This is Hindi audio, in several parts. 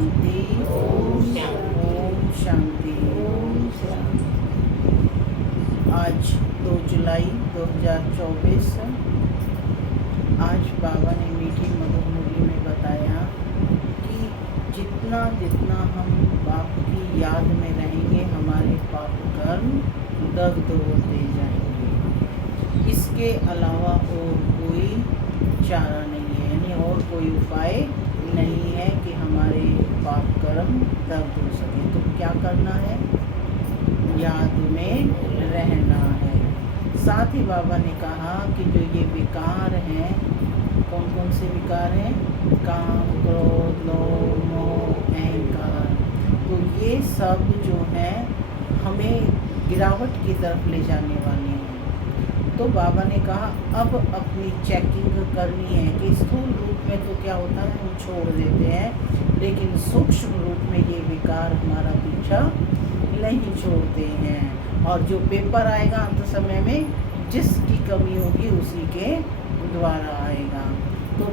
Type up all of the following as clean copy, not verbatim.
शांति। ओम शांति। आज 2 जुलाई 2024। आज बाबा ने मीठी मधुर मुरली में बताया कि जितना जितना हम बाप की याद में रहेंगे हमारे पाप कर्म दग्ध होते जाएंगे। इसके अलावा और कोई चारा नहीं है, यानी और कोई उपाय नहीं है कि हमारे पाप कर्म दग्ध हो सके। तो क्या करना है? याद में रहना है। साथ ही बाबा ने कहा कि जो ये विकार हैं, कौन कौन से विकार हैं? काम, क्रोध, लोभ, मोह, अहंकार। तो ये सब जो है हमें गिरावट की तरफ ले जाने वाले हैं। तो बाबा ने कहा अब अपनी चेकिंग करनी है कि स्थूल रूप में तो क्या होता है, हम छोड़ देते हैं, लेकिन सूक्ष्म रूप में ये विकार हमारा पीछा नहीं छोड़ते हैं। और जो पेपर आएगा अंत समय में, जिसकी कमी होगी उसी के द्वारा आएगा। तो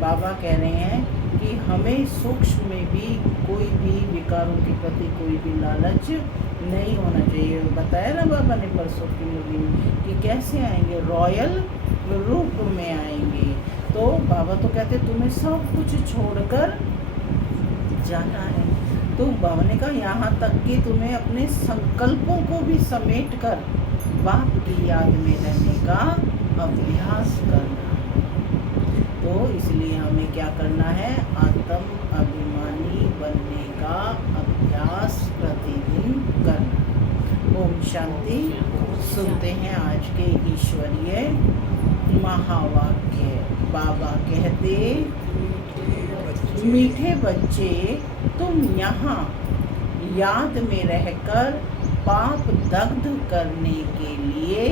बाबा कह रहे हैं कि हमें सूक्ष्म में भी कोई भी विकारों के प्रति कोई भी लालच नहीं होना चाहिए। बताया ना बाबा ने परसों की मूवी में कि कैसे आएंगे, रॉयल रूप में आएंगे। तो बाबा तो कहते तुम्हें सब कुछ छोड़कर जाना है। तो बाबा ने कहा यहाँ तक कि तुम्हें अपने संकल्पों को भी समेट कर बाप की याद में रहने का अभ्यास करना। तो इसलिए हमें क्या करना है? आत्म अभिमानी बनने का अभ्यास प्रतिदिन करना। ओम शांति। सुनते हैं आज के ईश्वरीय महावाक्य। बाबा कहते, मीठे बच्चे, तुम यहाँ याद में रहकर पाप दग्ध करने के लिए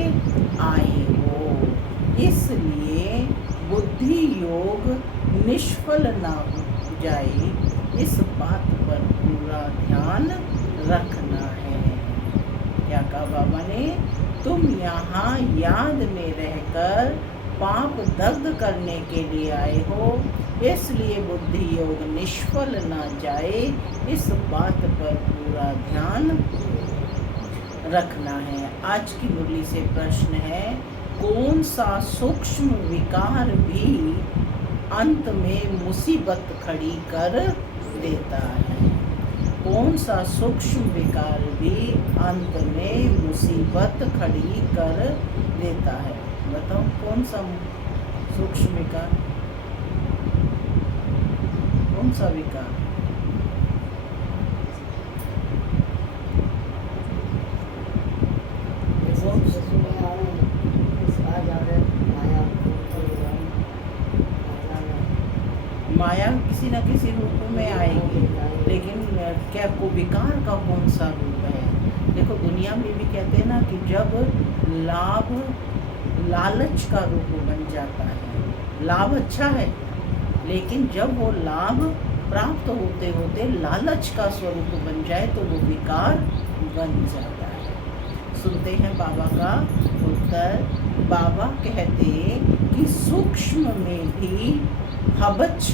आए हो, इसलिए बुद्धि योग निष्फल ना हो जाए, इस बात पर पूरा ध्यान रखना है। क्या कहा बाबा ने? तुम यहाँ याद में रहकर पाप दग्ध करने के लिए आए हो, इसलिए बुद्धि योग निष्फल ना जाए, इस बात पर पूरा ध्यान रखना है। आज की मुरली से प्रश्न है, कौन सा सूक्ष्म विकार भी अंत में मुसीबत खड़ी कर देता है? कौन सा सूक्ष्म विकार भी अंत में मुसीबत खड़ी कर देता है? बताओ कौन सा सूक्ष्म विकार, कौन सा विकार? माया किसी न किसी रूप में आएगी, लेकिन क्या को विकार का कौन सा रूप है? देखो दुनिया में भी कहते हैं ना कि जब लाभ लालच का रूप बन जाता है, लाभ अच्छा है, लेकिन जब वो लाभ प्राप्त होते होते लालच का स्वरूप बन जाए तो वो विकार बन जाता है। सुनते हैं बाबा का उत्तर। बाबा कहते कि सूक्ष्म में भी हबच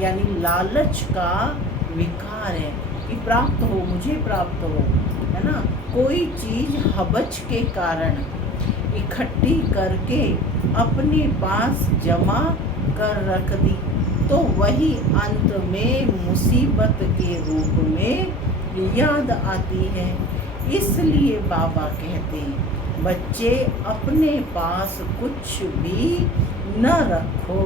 यानी लालच का विकार है कि प्राप्त हो, मुझे प्राप्त हो, है ना। कोई चीज हबच के कारण इकट्ठी करके अपने पास जमा कर रख दी तो वही अंत में मुसीबत के रूप में याद आती है। इसलिए बाबा कहते, बच्चे अपने पास कुछ भी न रखो,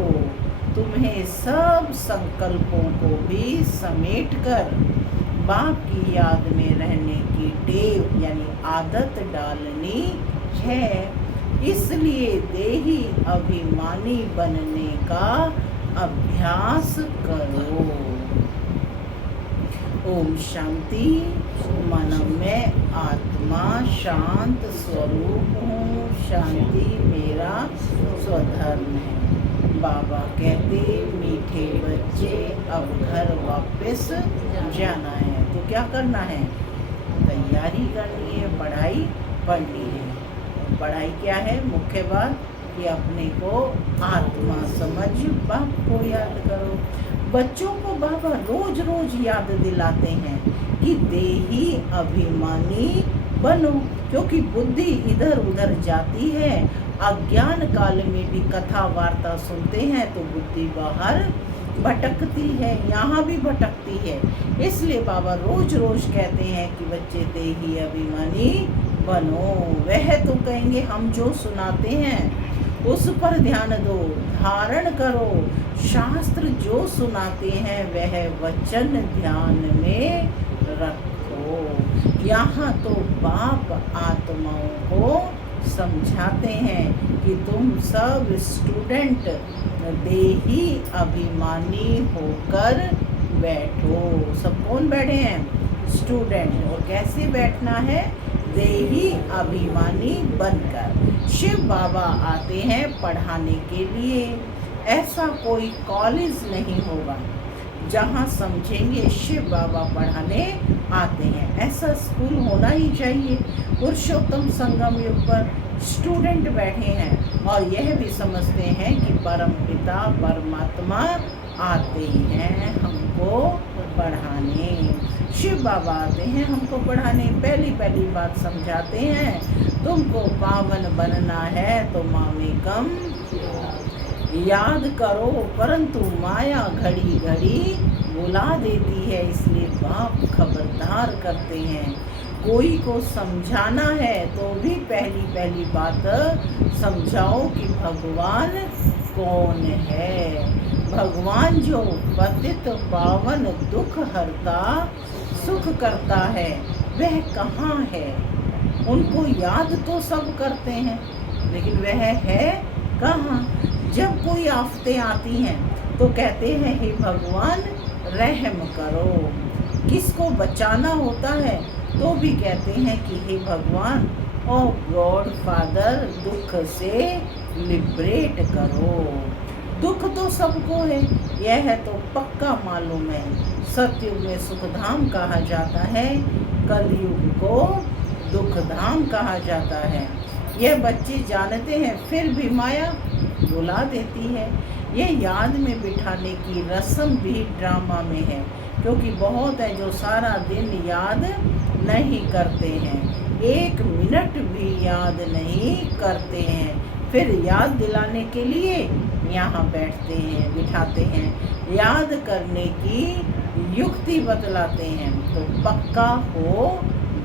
तुम्हें सब संकल्पों को भी समेट कर बाप की याद में रहने की टेव यानी आदत डालनी है। इसलिए देही अभिमानी बनने का अभ्यास करो। ओम शांति। मन में आत्मा शांत स्वरूप हूँ, शांति मेरा स्वधर्म है। बाबा कहते, मीठे बच्चे अब घर वापस जाना है। तो क्या करना है? तैयारी करनी है, पढ़ाई पढ़नी है। पढ़ाई क्या है? मुख्य बात कि अपने को आत्मा समझ बाप को याद करो। बच्चों को बाबा रोज रोज याद दिलाते हैं कि देही अभिमानी बनो, क्योंकि बुद्धि इधर उधर जाती है। अज्ञान काल में भी कथा वार्ता सुनते हैं तो बुद्धि बाहर भटकती है, यहाँ भी भटकती है। इसलिए बाबा रोज रोज कहते हैं कि बच्चे देही अभिमानी बनो। वह तो कहेंगे हम जो सुनाते हैं उस पर ध्यान दो, धारण करो। शास्त्र जो सुनाते हैं वह वचन ध्यान में रखो। यहाँ तो बाप आत्माओं को समझाते हैं कि तुम सब स्टूडेंट देही अभिमानी होकर बैठो। सब कौन बैठे हैं? स्टूडेंट। और कैसे बैठना है? देही अभिमानी बनकर। शिव बाबा आते हैं पढ़ाने के लिए। ऐसा कोई कॉलेज नहीं होगा जहाँ समझेंगे शिव बाबा पढ़ाने आते हैं। ऐसा स्कूल होना ही चाहिए। पुरुषोत्तम संगम युग पर स्टूडेंट बैठे हैं और यह भी समझते हैं कि परम पिता परमात्मा आते हैं हमको पढ़ाने। शिव बाबा आते हैं हमको पढ़ाने। पहली बात समझाते हैं, तुमको पावन बनना है तो मामेकम याद करो, परंतु माया घड़ी घड़ी बुला देती है, इसलिए बाप खबरदार करते हैं। कोई को समझाना है तो भी पहली बात समझाओ कि भगवान कौन है। भगवान जो पतित पावन दुख हरता सुख करता है वह कहाँ है? उनको याद तो सब करते हैं लेकिन वह है कहाँ? जब कोई आफतें आती हैं तो कहते हैं हे भगवान रहम करो। किसको बचाना होता है तो भी कहते हैं कि हे भगवान ओ गॉड फादर दुख से लिबरेट करो। दुख तो सबको है, यह तो पक्का मालूम है। सतयुग में सुखधाम कहा जाता है, कलयुग को दुखधाम कहा जाता है। यह बच्चे जानते हैं फिर भी माया बुला देती है। यह याद में बिठाने की रस्म भी ड्रामा में है, क्योंकि बहुत है जो सारा दिन याद नहीं करते हैं, 1 मिनट भी याद नहीं करते हैं, फिर याद दिलाने के लिए यहाँ बैठते हैं बिठाते हैं, याद करने की युक्ति बतलाते हैं तो पक्का हो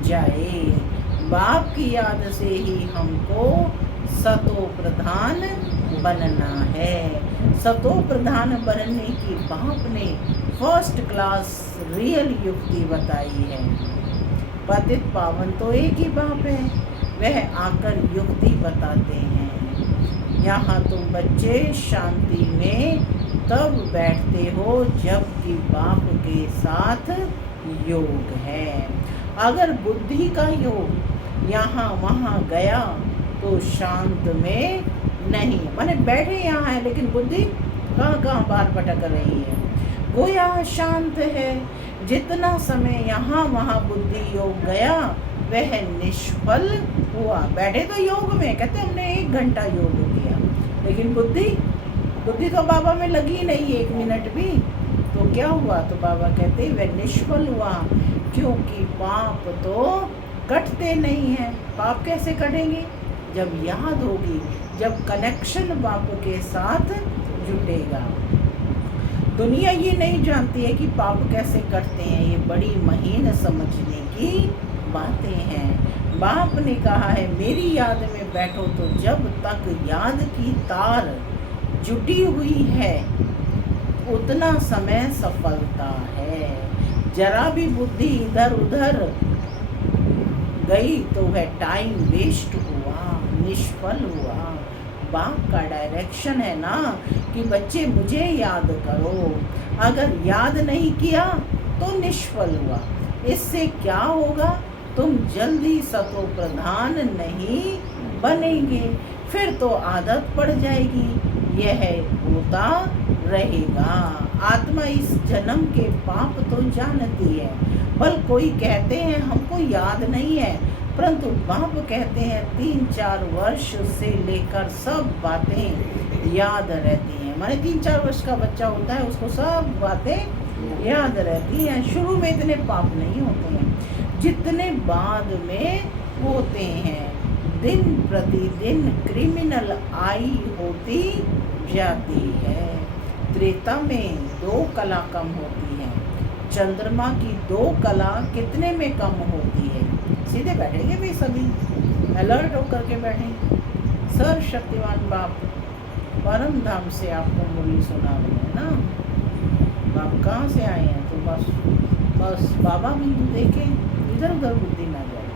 जाए। बाप की याद से ही हमको सतो प्रधान बनना है। सतो प्रधान बनने की बाप ने फर्स्ट क्लास रियल युक्ति बताई है। पतित पावन तो एक ही बाप है, वह आकर युक्ति बताते हैं। यहाँ तुम बच्चे शांति में तब बैठते हो जबकि बाप के साथ योग है। अगर बुद्धि का योग यहाँ वहाँ गया तो शांत में नहीं, माने बैठे यहाँ है लेकिन बुद्धि कहाँ बाहर भटक रही है। गोया शांत है, जितना समय यहाँ वहाँ बुद्धि योग गया वह निष्फल हुआ। बैठे तो योग में, कहते हमने 1 घंटा योग किया, लेकिन बुद्धि तो बाबा में लगी नहीं 1 मिनट भी, तो क्या हुआ? तो बाबा कहते वह निष्फल हुआ, क्योंकि पाप तो कटते नहीं हैं। पाप कैसे कटेंगे? जब याद होगी, जब कनेक्शन बाप के साथ जुटेगा। दुनिया ये नहीं जानती है कि पाप कैसे कटते हैं, ये बड़ी महीन समझने की बातें हैं। बाप ने कहा है मेरी याद में बैठो, तो जब तक याद की तार जुटी हुई है उतना समय सफलता है। जरा भी बुद्धि इधर उधर गई तो वह टाइम वेस्ट हुआ, निष्फल हुआ। बाप का डायरेक्शन है ना कि बच्चे मुझे याद करो, अगर याद नहीं किया तो निष्फल हुआ। इससे क्या होगा? तुम जल्दी सतो प्रधान नहीं बनेंगे, फिर तो आदत पड़ जाएगी, यह होता रहेगा। आत्मा इस जन्म के पाप तो जानती है, बल कोई कहते हैं हमको याद नहीं है परंतु बाप कहते हैं 3-4 वर्ष से लेकर सब बातें याद रहती हैं। माने 3-4 वर्ष का बच्चा होता है, उसको सब बातें याद रहती हैं। शुरू में इतने पाप नहीं होते हैं जितने बाद में होते हैं। दिन प्रतिदिन क्रिमिनल आई होती जाती है। त्रेता में 2 कला कम होती है। चंद्रमा की 2 कला कितने में कम होती है? सीधे बैठेंगे भी सभी, अलर्ट होकर के बैठेंगे। सर्वशक्तिमान बाप परम धाम से आपको मुरली सुना रहे हैं ना। बाप कहाँ से आए हैं? तो बस बाबा बिंदु देखें, इधर उधर बुद्धि ना जाए।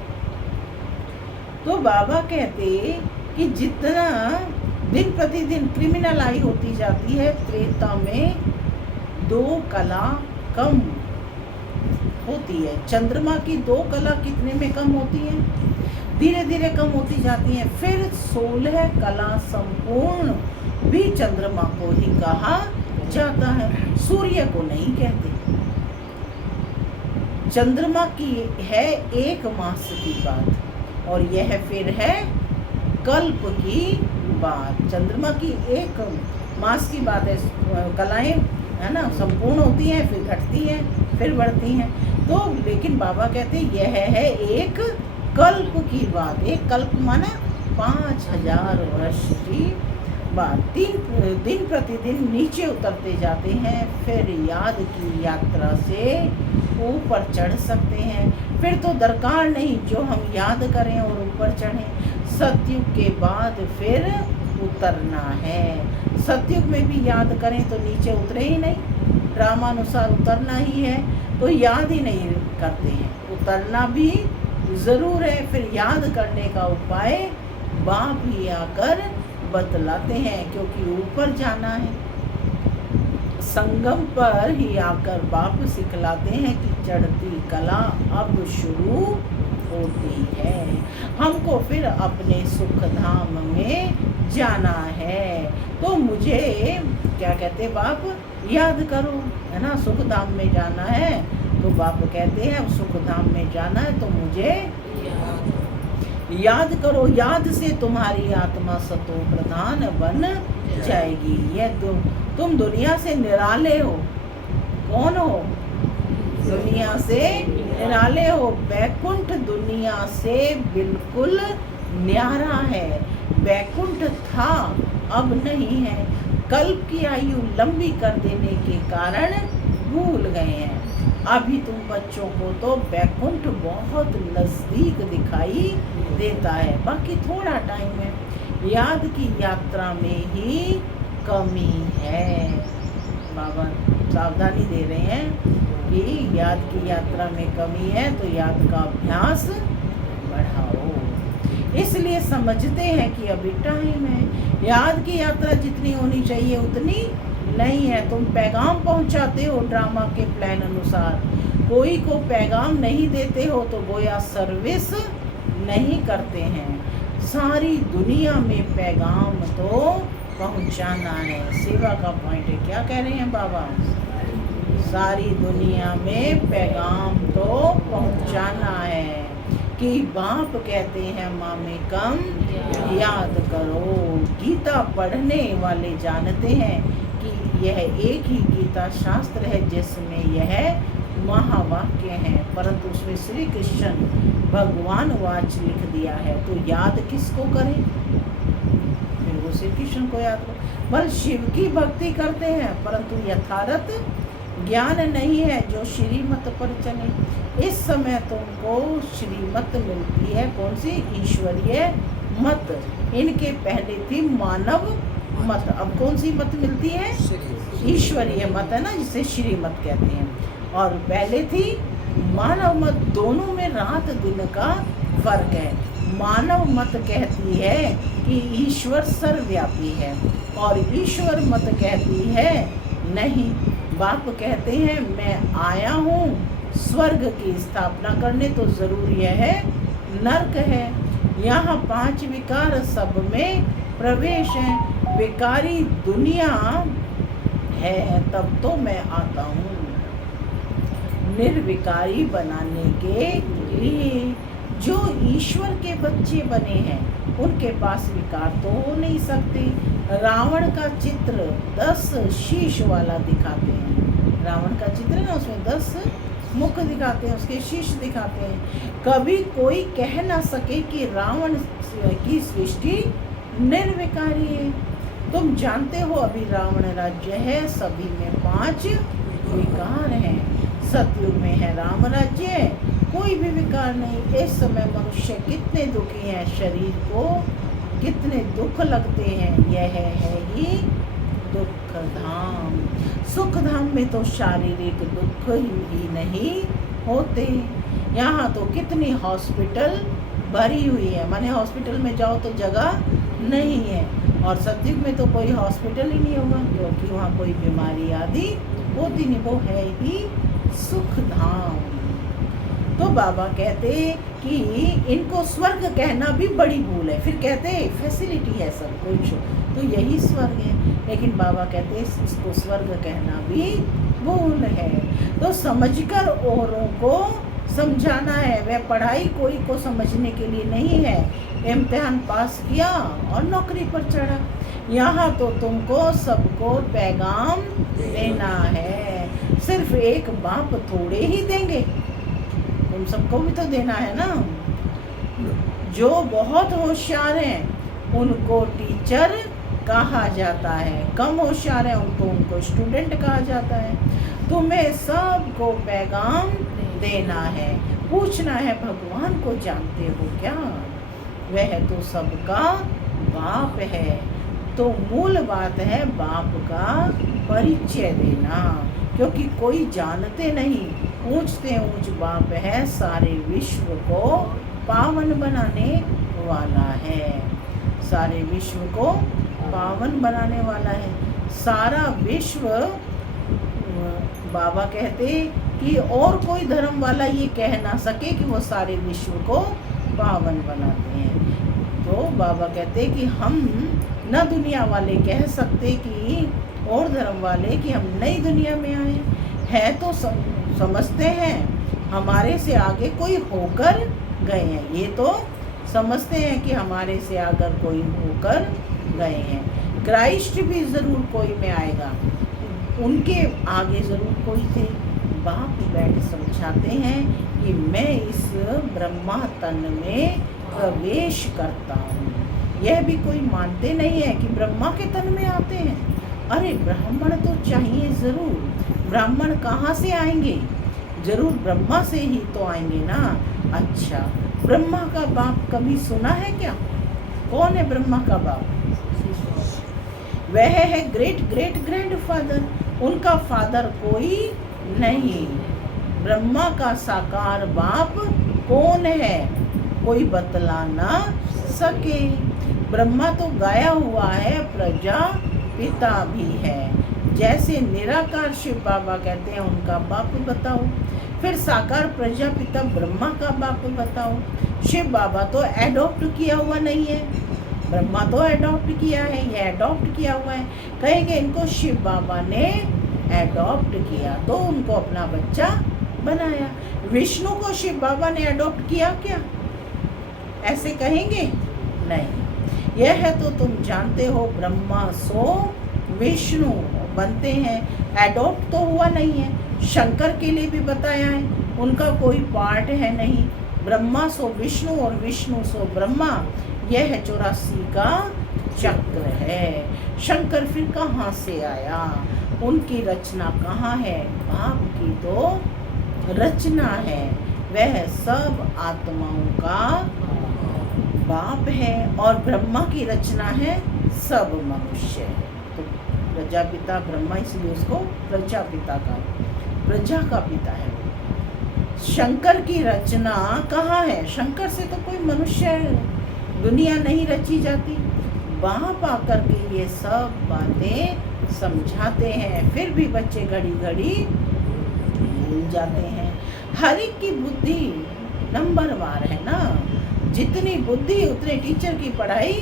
तो बाबा कहते कि जितना दिन प्रतिदिन क्रिमिनल आई होती जाती है, त्रेता में 2 कला कम होती है। चंद्रमा की 2 कला कितने में कम होती है? धीरे धीरे कम होती जाती है। फिर 16 कला संपूर्ण भी चंद्रमा को ही कहा जाता है, सूर्य को नहीं कहते। चंद्रमा की है 1 मास की बात, और यह फिर है कल्प की बात। चंद्रमा की 1 मास की बात है। कलाएं है ना संपूर्ण होती हैं, फिर घटती हैं, फिर बढ़ती हैं। तो लेकिन बाबा कहते हैं यह है एक कल्प की बात। एक कल्प माना 5000 वर्ष की बात। दिन प्रतिदिन नीचे उतरते जाते हैं, फिर याद की यात्रा से ऊपर चढ़ सकते हैं। फिर तो दरकार नहीं जो हम याद करें और ऊपर चढ़ें। सतयुग के बाद फिर उतरना है। सतयुग में भी याद करें तो नीचे उतरे ही नहीं, ड्रामानुसार उतरना ही है, तो याद ही नहीं करते हैं। उतरना भी ज़रूर है। फिर याद करने का उपाय बाप ही आकर बतलाते हैं, क्योंकि ऊपर जाना है। संगम पर ही आकर बाप सिखलाते हैं कि चढ़ती कला अब शुरू होती है। हमको फिर अपने सुख धाम में जाना है। तो मुझे क्या कहते बाप, याद करो, है ना। सुख धाम में जाना है तो बाप कहते हैं सुख धाम में जाना है तो मुझे याद करो। याद से तुम्हारी आत्मा सतो प्रधान बन जाएगी। यह तुम दुनिया से निराले हो। कौन हो? दुनिया से निराले हो। बैकुंठ दुनिया से बिल्कुल न्यारा है। बैकुंठ था, अब नहीं है। कल्प की आयु लंबी कर देने के कारण भूल गए हैं। अभी तुम बच्चों को तो बैकुंठ बहुत नज़दीक दिखाई देता है, बाकी थोड़ा टाइम है। याद की यात्रा में ही कमी है। बाबा सावधानी दे रहे हैं कि याद की यात्रा में कमी है, तो याद का अभ्यास बढ़ाओ। इसलिए समझते हैं कि अभी टाइम है। याद की यात्रा जितनी होनी चाहिए उतनी नहीं है। तुम पैगाम पहुंचाते हो ड्रामा के प्लान अनुसार, कोई को पैगाम नहीं देते हो तो गोया सर्विस नहीं करते हैं। सारी दुनिया में पैगाम तो पहुंचाना है। सेवा का पॉइंट है। क्या कह रहे हैं बाबा? सारी दुनिया में पैगाम तो पहुंचाना है कि बाप कहते हैं माँ में कम याद करो। गीता पढ़ने वाले जानते हैं कि यह एक ही गीता शास्त्र है जिसमें यह महावाक्य है, परंतु उसमें श्री कृष्ण भगवान वाच लिख दिया है। तो याद किसको करें? फिर वो श्री कृष्ण को याद करो। बस शिव की भक्ति करते हैं, परंतु यथार्थ ज्ञान नहीं है जो श्रीमत पर चले। इस समय तुमको श्रीमत मिलती है, कौन सी? ईश्वरीय मत। इनके पहले थी मानव मत, अब कौन सी मत मिलती है? ईश्वरीय मत है ना, जिसे श्रीमत कहते हैं। और पहले थी मानव मत। दोनों में रात दिन का फर्क है। मानव मत कहती है कि ईश्वर सर्वव्यापी है, और ईश्वर मत कहती है नहीं। बाप कहते हैं मैं आया हूँ स्वर्ग की स्थापना करने, तो जरूर यह है नरक है। यहाँ 5 विकार सब में प्रवेश है। विकारी दुनिया है तब तो मैं आता हूँ निर्विकारी बनाने के लिए। जो ईश्वर के बच्चे बने हैं उनके पास विकार तो हो नहीं सकते। रावण का चित्र 10 शीश वाला दिखाते हैं। रावण का चित्र है ना, उसमें 10 मुख दिखाते हैं, उसके शीश दिखाते हैं। कभी कोई कह ना सके कि रावण की सृष्टि निर्विकारी है। तुम जानते हो अभी रावण राज्य है, सभी में 5 विकार हैं। सतयुग में है राम राज्य, कोई भी विकार नहीं। इस समय मनुष्य कितने दुखी हैं, शरीर को कितने दुख लगते हैं। यह है ही दुख धाम। सुख धाम में तो शारीरिक दुख ही नहीं होते। यहाँ तो कितनी हॉस्पिटल भरी हुई है, माने हॉस्पिटल में जाओ तो जगह नहीं है। और सतयुग में तो कोई हॉस्पिटल ही नहीं होगा, क्योंकि वहाँ कोई बीमारी आदि होती नहीं। वो है ही सुख धाम। तो बाबा कहते कि इनको स्वर्ग कहना भी बड़ी भूल है। फिर कहते फैसिलिटी है सब कुछ तो यही स्वर्ग है, लेकिन बाबा कहते इसको स्वर्ग कहना भी भूल है। तो समझकर औरों को समझाना है। वह पढ़ाई कोई को समझने के लिए नहीं है। इम्तिहान पास किया और नौकरी पर चढ़ा। यहाँ तो तुमको सबको पैगाम देना है। सिर्फ एक बाप थोड़े ही देंगे, तुम सबको भी तो देना है ना। जो बहुत होशियार हैं उनको टीचर कहा जाता है, कम होशियार है उनको स्टूडेंट कहा जाता है। तुम्हें सबको पैगाम देना है। पूछना है भगवान को जानते हो क्या? वह तो सबका बाप है। तो मूल बात है बाप का परिचय देना, क्योंकि कोई जानते नहीं। ऊंचते ऊंच बाप है, सारे विश्व को पावन बनाने वाला है। सारे विश्व को पावन बनाने वाला है। सारा विश्व, बाबा कहते कि और कोई धर्म वाला ये कह ना सके कि वो सारे विश्व को पावन बनाते हैं। तो बाबा कहते कि हम न दुनिया वाले कह सकते कि और धर्म वाले कि हम नई दुनिया में आए हैं। तो समझते हैं हमारे से आगे कोई होकर गए हैं। ये तो समझते हैं कि हमारे से आगे कोई होकर गए हैं। क्राइस्ट भी ज़रूर कोई में आएगा, उनके आगे ज़रूर कोई थे। बाप बैठ समझाते हैं कि मैं इस ब्रह्मा तन में प्रवेश करता हूँ। यह भी कोई मानते नहीं है कि ब्रह्मा के तन में आते हैं। अरे ब्राह्मण तो चाहिए ज़रूर। ब्राह्मण कहाँ से आएंगे? जरूर ब्रह्मा से ही तो आएंगे ना। अच्छा, ब्रह्मा का बाप कभी सुना है क्या? कौन है ब्रह्मा का बाप? वह है ग्रेट ग्रेट ग्रैंडफादर। उनका फादर कोई नहीं। ब्रह्मा का साकार बाप कौन है? कोई बतला ना सके। ब्रह्मा तो गाया हुआ है, प्रजा पिता भी है। जैसे निराकार शिव बाबा कहते हैं उनका बाप बताओ, फिर साकार प्रजापिता ब्रह्मा का बाप बताओ। शिव बाबा तो एडॉप्ट किया हुआ नहीं है, ब्रह्मा तो एडॉप्ट किया है, ये एडॉप्ट किया हुआ है। कहेंगे इनको शिव बाबा ने एडॉप्ट किया तो उनको अपना बच्चा बनाया। विष्णु को शिव बाबा ने एडॉप्ट किया क्या? ऐसे कहेंगे? नहीं। यह है तो तुम जानते हो ब्रह्मा सो विष्णु बनते हैं, एडॉप्ट तो हुआ नहीं है। शंकर के लिए भी बताया है, उनका कोई पार्ट है नहीं। ब्रह्मा सो विष्णु और विष्णु सो ब्रह्मा, यह 84 का चक्र है। शंकर फिर कहाँ से आया? उनकी रचना कहाँ है? बाप की तो रचना है। वह सब आत्माओं का बाप है और ब्रह्मा की रचना है सब मनुष्य। तो प्रजापिता ब्रह्मा, इसलिए उसको प्रजापिता का, प्रजा का पिता है। शंकर की रचना कहाँ है? शंकर से तो कोई मनुष्य दुनिया नहीं रची जाती। बाप आकर के ये सब बातें समझाते हैं, फिर भी बच्चे घड़ी घड़ी भूल जाते हैं। हर एक की बुद्धि नंबरवार है ना। जितनी बुद्धि उतने टीचर की पढ़ाई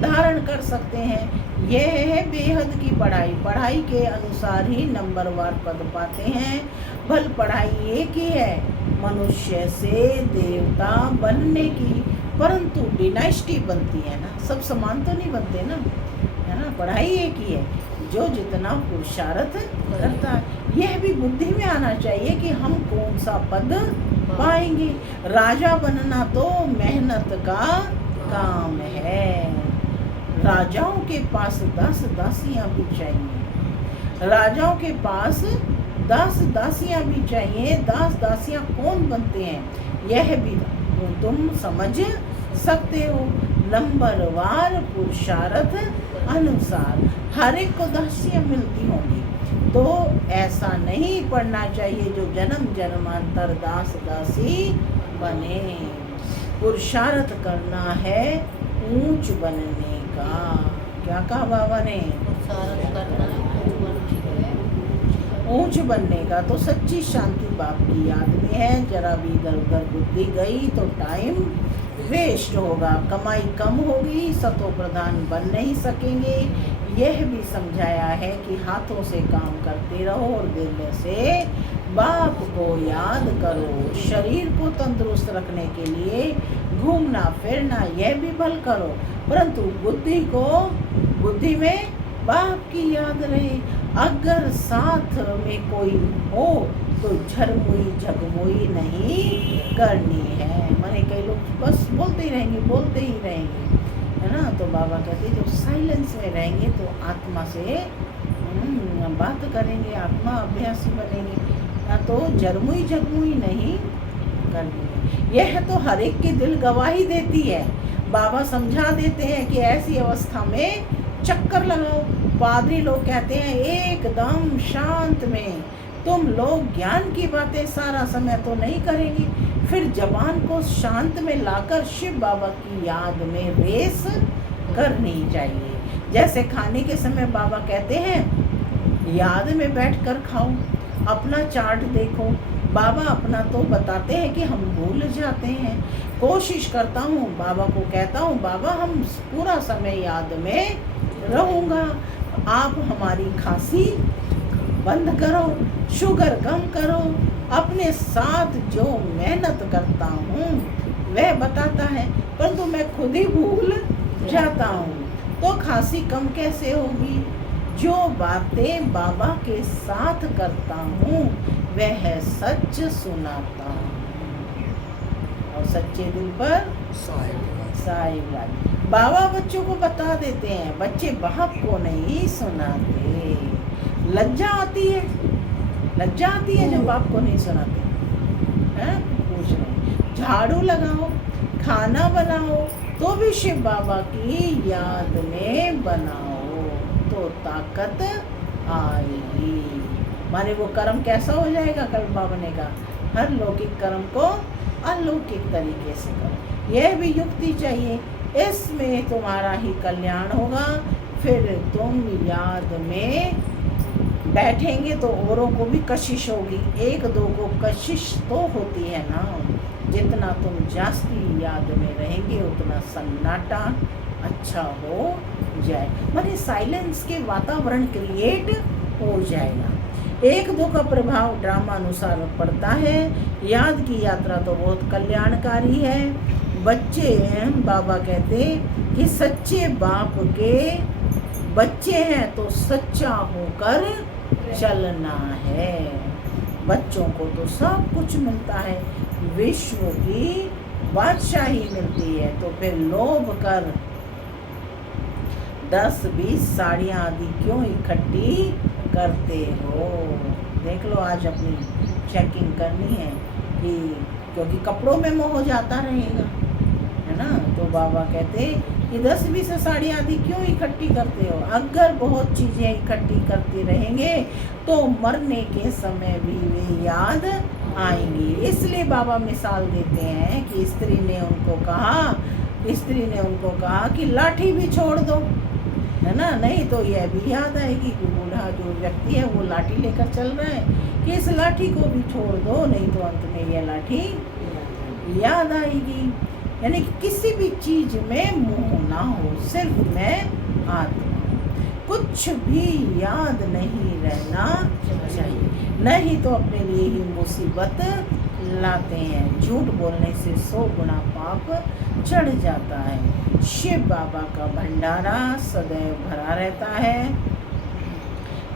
धारण कर सकते हैं। यह है बेहद की पढ़ाई। पढ़ाई के अनुसार ही नंबरवार पद पाते हैं। भल पढ़ाई एक ही है, मनुष्य से देवता बनने की, परंतु डिनाइस्टी बनती है ना, सब समान तो नहीं बनते ना, है ना। पढ़ाई एक ही है, जो जितना पुरुषार्थ करता है। यह भी बुद्धि में आना चाहिए कि हम कौन सा पद पाएंगे। राजा बनना तो मेहनत का काम है। राजाओं के पास 10 दासियां भी चाहिए, राजाओं के पास 10 दासियां भी चाहिए। 10 दासियां कौन बनते हैं यह भी तुम समझ सकते हो। नंबरवार पुरुषार्थ अनुसार हर एक को दासियां मिलती होंगी, तो ऐसा नहीं पढ़ना चाहिए जो जन्म जन्मांतर दास दासी बने। पुरुषार्थ करना है ऊंच बनने का। क्या कहा बाबा ने? ऊंच बनने का। तो सच्ची शांति बाप की याद में है। जरा भी इधर उधर बुद्धि गई तो टाइम वेस्ट होगा, कमाई कम होगी, सतो प्रधान बन नहीं सकेंगे। यह भी समझाया है कि हाथों से काम करते रहो और दिल से बाप को याद करो। शरीर को तंदुरुस्त रखने के लिए घूमना फिरना यह भी भल करो, परंतु बुद्धि में बाप की याद रहे। अगर साथ में कोई हो तो झरमुई झगमुई नहीं करनी है। माने कई लोग बस बोलते ही रहेंगे, है ना। तो बाबा कहते जो साइलेंस में रहेंगे तो आत्मा से बात करेंगे, आत्मा अभ्यासी बनेंगे। तो झरमुई झगमुई नहीं करनी है। यह तो हर एक की दिल गवाही देती है। बाबा समझा देते हैं कि ऐसी अवस्था में चक्कर लगाओ। पादरी लोग कहते हैं एकदम शांत में। तुम लोग ज्ञान की बातें सारा समय तो नहीं करेंगे, फिर जबान को शांत में लाकर शिव बाबा की याद में रेस करनी चाहिए। जैसे खाने के समय बाबा कहते हैं याद में बैठकर खाओ, अपना चार्ट देखो। बाबा अपना तो बताते हैं कि हम भूल जाते हैं। कोशिश करता हूँ, बाबा को कहता हूँ बाबा हम पूरा समय याद में रहूँगा, आप हमारी खांसी बंद करो, शुगर कम करो। अपने साथ जो मेहनत करता हूँ वह बताता है, परंतु मैं खुद ही भूल जाता हूँ, तो खांसी कम कैसे होगी? जो बातें बाबा के साथ करता हूँ वह सच सुनाता हूँ, और सच्चे दिल पर साहिब राज। बाबा बच्चों को बता देते हैं, बच्चे बाप को नहीं सुनाते। लज्जा आती है जब बाप को नहीं सुनाते हैं। पूछ रहे झाड़ू लगाओ, खाना बनाओ तो भी शिव बाबा की याद में बनाओ, तो ताकत आएगी। माने वो कर्म कैसा हो जाएगा? कल बाबा ने कहा हर लौकिक कर्म को अलौकिक तरीके से करो। यह भी युक्ति चाहिए, इसमें तुम्हारा ही कल्याण होगा। फिर तुम याद में बैठेंगे तो औरों को भी कशिश होगी। एक दो को कशिश तो होती है ना। जितना तुम जास्ती याद में रहेंगे उतना सन्नाटा अच्छा हो जाए, माने साइलेंस के वातावरण क्रिएट हो जाएगा। एक दो का प्रभाव ड्रामा अनुसार पड़ता है। याद की यात्रा तो बहुत कल्याणकारी है। बच्चे हैं, बाबा कहते कि सच्चे बाप के बच्चे हैं तो सच्चा होकर चलना है। बच्चों को तो सब कुछ मिलता है, विश्व की बादशाही मिलती है, तो फिर लोभ कर 10-20 साड़ियाँ आदि क्यों इकट्ठी करते हो? देख लो, आज अपनी चेकिंग करनी है कि क्योंकि कपड़ों में मोह जाता रहेगा, है ना। तो बाबा कहते कि 10-20 साड़ियाँ आदि क्यों इकट्ठी करते हो? अगर बहुत चीज़ें इकट्ठी करते रहेंगे तो मरने के समय भी वे याद आएंगी। इसलिए बाबा मिसाल देते हैं कि स्त्री ने उनको कहा कि लाठी भी छोड़ दो, है ना, नहीं तो यह भी याद आएगी कि बूढ़ा जो व्यक्ति है वो लाठी लेकर चल रहा है, कि इस लाठी को भी छोड़ दो, नहीं तो अंत में यह लाठी याद आएगी। यानी कि किसी भी चीज में मोह ना हो, सिर्फ मैं आत्मा, कुछ भी याद नहीं रहना चाहिए, नहीं तो अपने लिए ही मुसीबत लाते हैं। झूठ बोलने से 100 गुना पाप चढ़ जाता है। शिव बाबा का भंडारा सदैव भरा रहता है,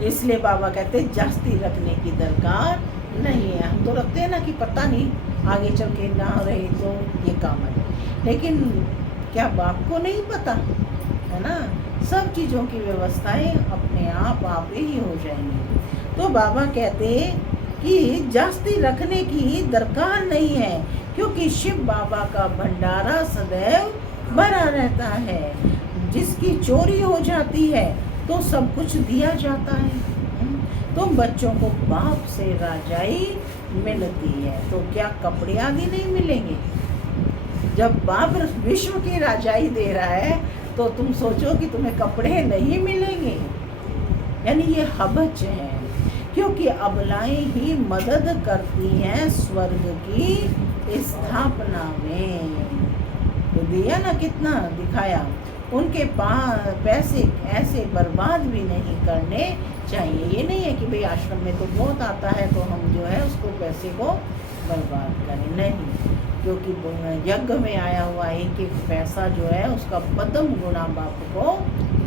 इसलिए बाबा कहते हैं जास्ती रखने की दरकार नहीं है। हम तो रखते हैं ना कि पता नहीं आगे चल के ना रहे तो ये काम है, लेकिन क्या बाप को नहीं पता है ना, सब चीज़ों की व्यवस्थाएं अपने आप ही हो जाएंगी। तो बाबा कहते कि जास्ती रखने की दरकार नहीं है, क्योंकि शिव बाबा का भंडारा सदैव भरा रहता है। जिसकी चोरी हो जाती है तो सब कुछ दिया जाता है। तो बच्चों को बाप से राजाई मिलती है, तो क्या कपड़े आदि नहीं मिलेंगे? जब बाप विश्व की राजाई दे रहा है तो तुम सोचो कि तुम्हें कपड़े नहीं मिलेंगे। यानी ये हबच है, क्योंकि अबलाएं ही मदद करती हैं स्वर्ग की स्थापना में। तो दिया ना, कितना दिखाया। उनके पास पैसे ऐसे बर्बाद भी नहीं करने चाहिए। ये नहीं है कि भाई आश्रम में तो बहुत आता है तो हम जो है उसको पैसे को बर्बाद करें, नहीं। क्योंकि यज्ञ में आया हुआ एक एक पैसा जो है उसका पद्म गुना बाप को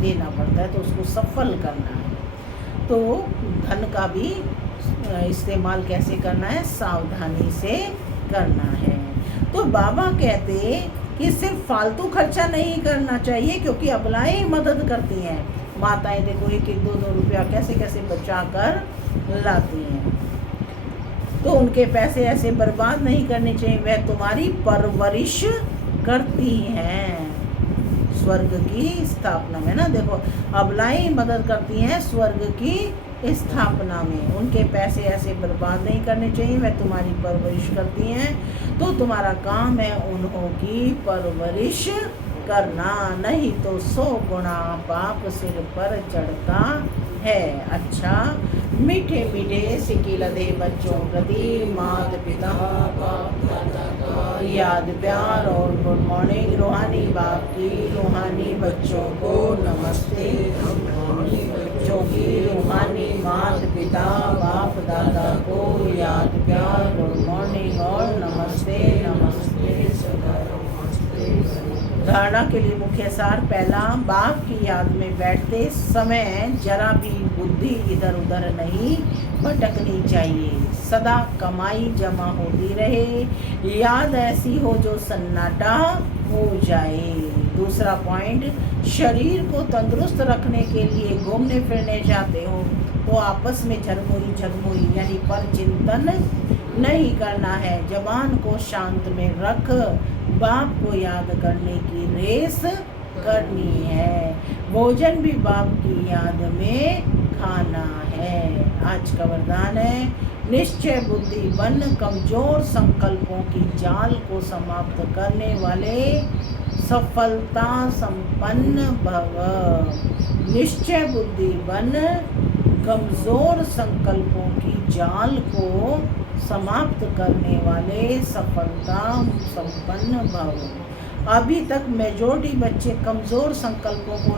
देना पड़ता है, तो उसको सफल करना है। तो धन का भी इस्तेमाल कैसे करना है? सावधानी से करना है। तो बाबा कहते कि सिर्फ फालतू खर्चा नहीं करना चाहिए, क्योंकि अबलाएं मदद करती हैं। माताएं देखो 1-1, 2-2 रुपया कैसे कैसे बचा कर लाती हैं। तो उनके पैसे ऐसे बर्बाद नहीं करने चाहिए, वह तुम्हारी परवरिश करती हैं स्वर्ग की स्थापना में ना। देखो अबलाएं मदद करती हैं स्वर्ग की स्थापना में, उनके पैसे ऐसे बर्बाद नहीं करने चाहिए, वह तुम्हारी परवरिश करती हैं। तो तुम्हारा काम है उन्हों की परवरिश करना, नहीं तो 100 गुना पाप सिर पर चढ़ता है। अच्छा, मीठे मीठे सिक्के लदे बच्चों प्रति माता पिता का याद प्यार और गुड मॉर्निंग। रूहानी बाप की रूहानी बच्चों को नमस्ते। बच्चों की रूहानी माता पिता बाप दादा को याद प्यार, गुड मॉर्निंग और नमस्ते नमस्ते सदा नमस्ते। धारणा के लिए मुख्य सार। पहला, बाप की याद में बैठते समय जरा भी बुद्धि इधर उधर नहीं भटकनी चाहिए। सदा कमाई जमा होती रहे, याद ऐसी हो जो सन्नाटा हो जाए। दूसरा पॉइंट, शरीर को तंदुरुस्त रखने के लिए घूमने फिरने जाते हो तो आपस में झरमुरी यानी पर चिंतन नहीं करना है। जबान को शांत में रख बाप को याद करने की रेस करनी है। भोजन भी बाप की याद में खाना है। आज का वरदान है, निश्चय बुद्धि बन कमजोर संकल्पों की जाल को समाप्त करने वाले सफलता संपन्न भव। निश्चय बुद्धि बन कमजोर संकल्पों की जाल को समाप्त करने वाले सफलता संपन्न भव। अभी तक मेजॉरिटी बच्चे कमज़ोर संकल्पों को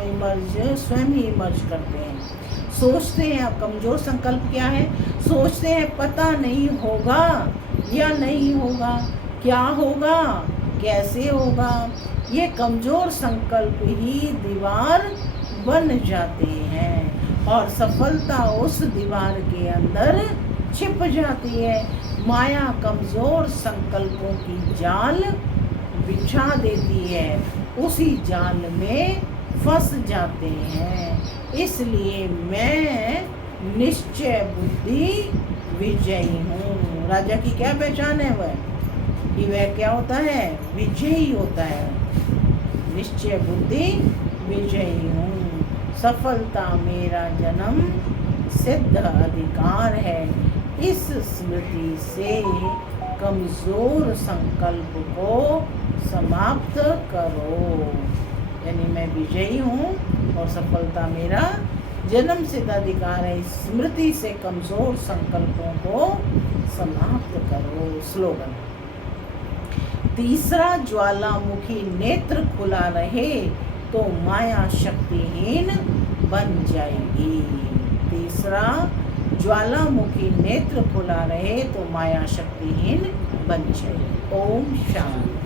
स्वयं ही इमर्ज करते हैं। सोचते हैं, अब कमज़ोर संकल्प क्या है? सोचते हैं पता नहीं होगा या नहीं होगा, क्या होगा, कैसे होगा। ये कमज़ोर संकल्प ही दीवार बन जाते हैं और सफलता उस दीवार के अंदर छिप जाती है। माया कमज़ोर संकल्पों की जाल बिछा देती है, उसी जाल में फंस जाते हैं। इसलिए मैं निश्चय बुद्धि विजयी हूँ। राजा की क्या पहचान है? वह कि वह क्या होता है? विजयी होता है। निश्चय बुद्धि विजयी हूँ। सफलता मेरा जन्म सिद्ध अधिकार है। इस स्मृति से कमज़ोर संकल्प को समाप्त करो। यानी मैं विजयी हूँ और सफलता मेरा जन्म सिद्ध अधिकार है। इस स्मृति से कमज़ोर संकल्पों को समाप्त करो। स्लोगन। तीसरा, ज्वालामुखी नेत्र खुला रहे तो माया शक्तिहीन बन जाएगी। तीसरा, ज्वालामुखी नेत्र खुला रहे तो माया शक्तिहीन बन जाए। ओम शांति।